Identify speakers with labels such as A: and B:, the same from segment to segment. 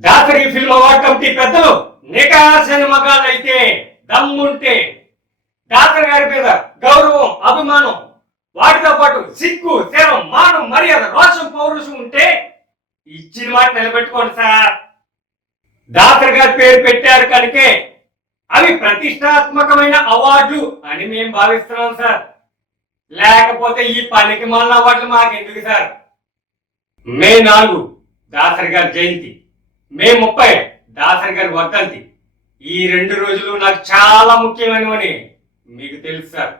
A: Dasari film award committee పెద్దలు నికాసిన మగాళ్ళైతే దమ్ముంటే దాసరి గారి మీద గౌరవం అభిమానం వాటితో పాటు సిగ్గు శరం మానం మర్యాద రోషం పౌరుషం ఉంటే ఇచ్చిన మాట నిలబెట్టుకోండి సార్. దాసరి గారి పేరు పెట్టారు కనుకే అవి ప్రతిష్టాత్మకమైన అవార్డులు అని మేము భావిస్తున్నాం సార్. లేకపోతే ఈ పనికి మాలిన అవార్డులు మాకెందుకు సార్? మే నాలుగు దాసరి గారి జయంతి. మే ముప్పై దాసరి గారి వర్ధంతి. ఈ రెండు రోజులు నాకు చాలా ముఖ్యమైనవని మీకు తెలుసు సార్.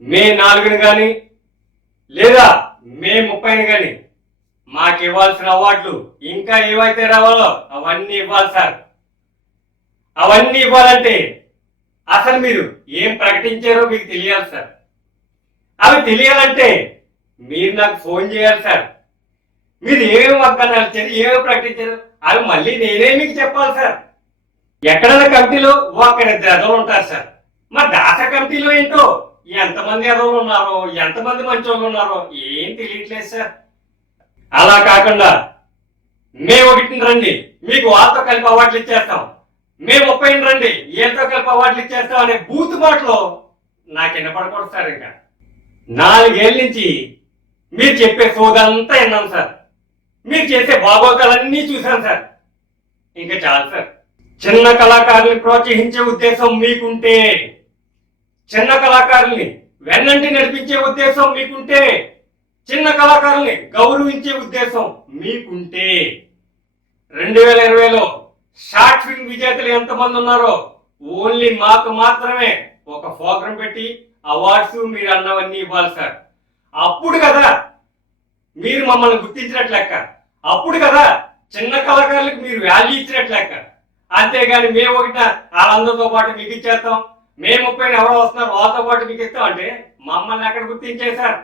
A: మే నాలుగుని కానీ లేదా మే ముప్పైని కానీ మాకు ఇవ్వాల్సిన అవార్డులు ఇంకా ఏవైతే రావాలో అవన్నీ ఇవ్వాలి సార్. అవన్నీ ఇవ్వాలంటే అసలు మీరు ఏం ప్రకటించారో మీకు తెలియాలి సార్. అవి తెలియాలంటే మీరు నాకు ఫోన్ చేయాలి సార్. మీరు ఏమేమి వాగ్దానాలు ఇచ్చారు ఏమి ప్రకటించారు? అవి మళ్ళీ నేనే మీకు చెప్పాలి సార్. ఎక్కడైనా కమిటీలో ఒక్కరిద్దరు ఎదవలు ఉంటారు సార్. మా దాస కమిటీలో ఏంటో? ఎంతమంది ఎదవలు ఉన్నారో? ఎంతమంది మంచి వాళ్ళు ఉన్నారో? ఏం తెలియట్లేదు సార్. అలా కాకుండా మేము ఒకటిని రండి. మీకు వాళ్ళతో కలిపి అవార్డులు ఇచ్చేస్తాం. మేము ముప్పై రండి. వీళ్ళతో కలిపి అవార్డులు ఇచ్చేస్తాం అనే బూత్ మాటలో నాకు వినపడకూడదు సార్ ఇంకా. నాలుగేళ్ళ నుంచి మీరు చెప్పే సోదంతా విన్నాం సార్. మీరు చేసే బాగోతాలన్నీ చూశాను సార్. ఇంకా చాలు సార్. చిన్న కళాకారుల్ని ప్రోత్సహించే ఉద్దేశం మీకుంటే చిన్న కళాకారుల్ని వెన్నంటి నడిపించే ఉద్దేశం మీకుంటే చిన్న కళాకారుల్ని గౌరవించే ఉద్దేశం మీకుంటే రెండు వేల ఇరవైలో షార్ట్ ఫిల్మ్ విజేతలు ఎంతమంది ఉన్నారో ఓన్లీ మాకు మాత్రమే ఒక ప్రోగ్రాం పెట్టి అవార్డ్స్ మీరు అన్నవన్నీ ఇవ్వాలి సార్. అప్పుడు కదా మీరు మమ్మల్ని గుర్తించినట్లెక్క అప్పుడు కదా చిన్న కళాకారులకు మీరు వాల్యూ ఇచ్చినట్లు లెక్క. అంతేగాని మేము ఒకట వాళ్ళందరితో పాటు మీకు ఇచ్చేస్తాం. మేము ముప్పై ఎవరో వస్తున్నారు వాళ్ళతో పాటు మీకు ఇస్తాం అంటే మమ్మల్ని ఎక్కడ గుర్తించేశారు?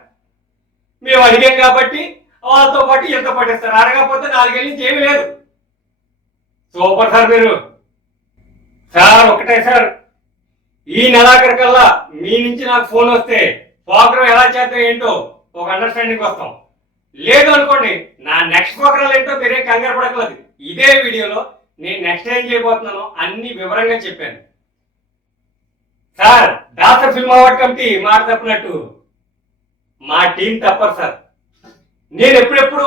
A: మేము అడిగాం కాబట్టి వాళ్ళతో పాటు ఎంత పట్టేస్తారు అడగకపోతే నాలుగేళ్ళ నుంచి ఏమీ లేదు. సూపర్ సార్ మీరు. సార్ ఒకటే సార్. ఈ నెలాఖరికల్లా మీ నుంచి నాకు ఫోన్ వస్తే ప్రోగ్రామ్ ఎలా చేద్దాం ఏంటో ఒక అండర్స్టాండింగ్ వస్తాం. లేదు అనుకోండి నా నెక్స్ట్ ప్రోగ్రామ్ ఏంటో మీరేం కంగారు పడకలేదు. ఇదే వీడియోలో నేను నెక్స్ట్ ఏం చేయబోతున్నానో అన్ని వివరంగా చెప్పాను. Sir Dasari film award committee మాట తప్పినట్టు. మా టీం తప్పరు సార్. నేను ఎప్పుడెప్పుడు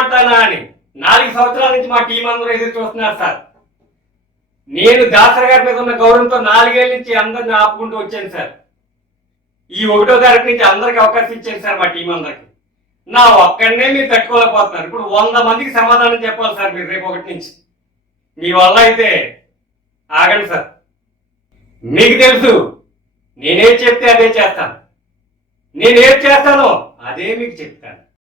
A: అంటానా అని నాలుగు సంవత్సరాల నుంచి మా టీం అందరూ ఎదురు చూస్తున్నారు సార్. నేను దాసర్ గారి మీద ఉన్న గౌరవంతో నాలుగేళ్ళ నుంచి అందరిని ఆపుకుంటూ వచ్చాను సార్. ఈ ఒకటో తారీఖు నుంచి అందరికి అవకాశం ఇచ్చాను సార్ మా టీం అందరికి. నా ఒక్కడనే మీరు తట్టుకోలేకపోతున్నారు. ఇప్పుడు వంద మందికి సమాధానం చెప్పాలి సార్ మీరు రేపు ఒకటి నుంచి. మీ వల్ల అయితే ఆగండి సార్. మీకు తెలుసు నేనేం చెప్తే అదే చేస్తాను. నేనేం చేస్తానో అదే మీకు చెప్తాను.